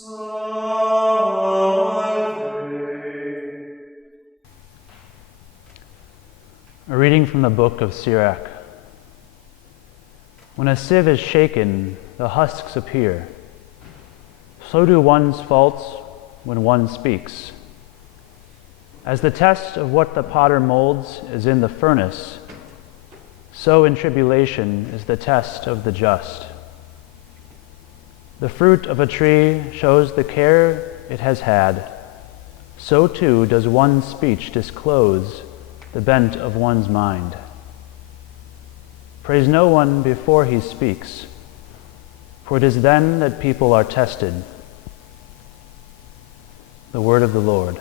A reading from the book of Sirach. When a sieve is shaken, the husks appear. So do one's faults when one speaks. As the test of what the potter molds is in the furnace, so in tribulation is the test of the just. The fruit of a tree shows the care it has had. So too does one's speech disclose the bent of one's mind. Praise no one before he speaks, for it is then that people are tested. The word of the Lord.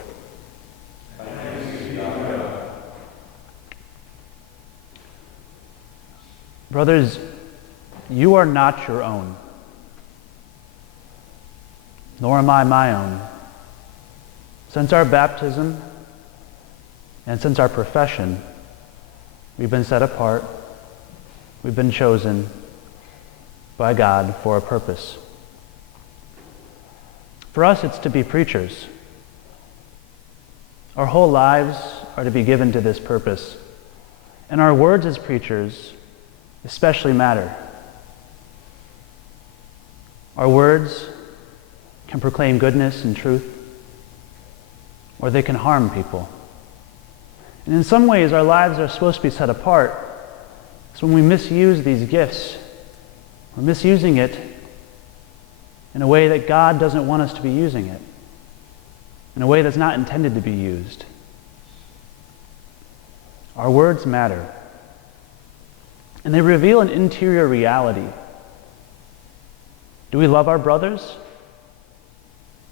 Thanks be to God. Brothers, you are not your own, nor am I my own. Since our baptism and since our profession, we've been set apart, we've been chosen by God for a purpose. For us, it's to be preachers. Our whole lives are to be given to this purpose, and our words as preachers especially matter. Our words can proclaim goodness and truth, or they can harm people. And in some ways, our lives are supposed to be set apart. So when we misuse these gifts, we're misusing it in a way that God doesn't want us to be using it, in a way that's not intended to be used. Our words matter, and they reveal an interior reality. Do we love our brothers?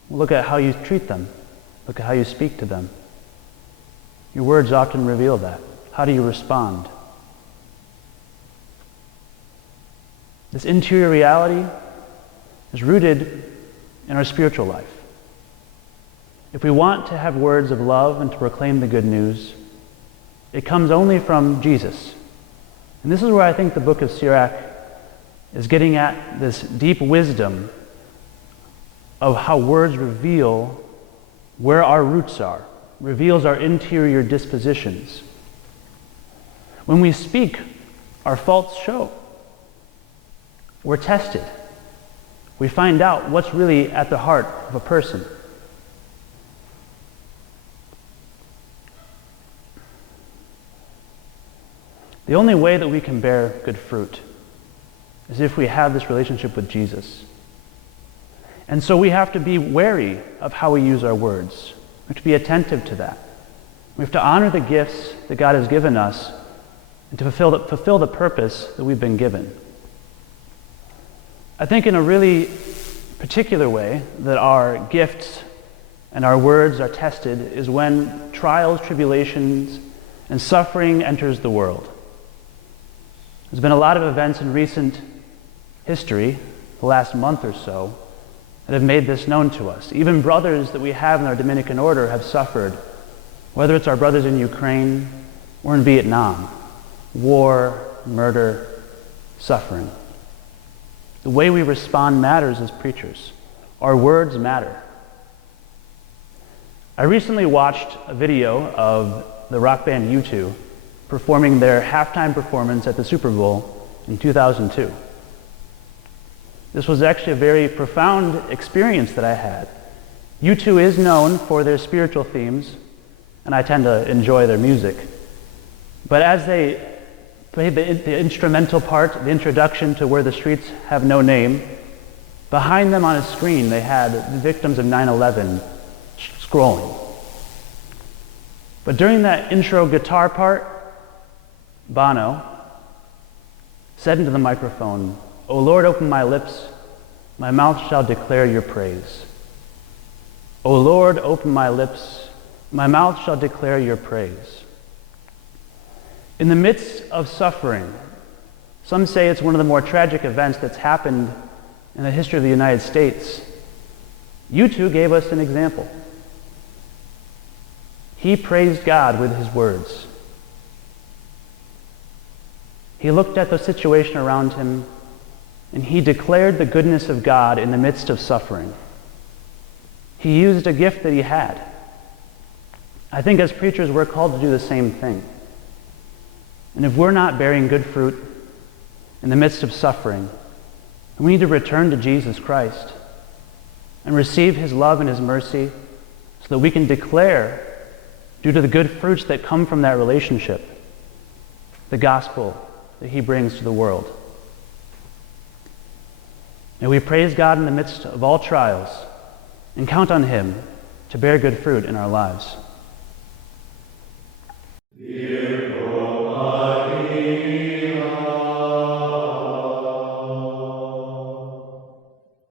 Well, look at how you treat them. Look at how you speak to them. Your words often reveal that. How do you respond? This interior reality is rooted in our spiritual life. If we want to have words of love and to proclaim the good news, it comes only from Jesus. And this is where I think the book of Sirach is getting at this deep wisdom of how words reveal where our roots are, reveals our interior dispositions. When we speak, our faults show. We're tested. We find out what's really at the heart of a person. The only way that we can bear good fruit is if we have this relationship with Jesus. And so we have to be wary of how we use our words. We have to be attentive to that. We have to honor the gifts that God has given us and to fulfill the purpose that we've been given. I think in a really particular way that our gifts and our words are tested is when trials, tribulations, and suffering enters the world. There's been a lot of events in recent history, the last month or so, that have made this known to us. Even brothers that we have in our Dominican order have suffered, whether it's our brothers in Ukraine or in Vietnam. War, murder, suffering. The way we respond matters as preachers. Our words matter. I recently watched a video of the rock band U2 performing their halftime performance at the Super Bowl in 2002. This was actually a very profound experience that I had. U2 is known for their spiritual themes, and I tend to enjoy their music. But as they played the instrumental part, the introduction to Where the Streets Have No Name, behind them on a screen they had the victims of 9/11 scrolling. But during that intro guitar part, Bono said into the microphone, "O Lord, open my lips, my mouth shall declare your praise." O Lord, open my lips, my mouth shall declare your praise. In the midst of suffering, some say it's one of the more tragic events that's happened in the history of the United States. U2 gave us an example. He praised God with his words. He looked at the situation around him and he declared the goodness of God in the midst of suffering. He used a gift that he had. I think as preachers, we're called to do the same thing. And if we're not bearing good fruit in the midst of suffering, we need to return to Jesus Christ and receive his love and his mercy so that we can declare, due to the good fruits that come from that relationship, the gospel that he brings to the world. May we praise God in the midst of all trials and count on him to bear good fruit in our lives.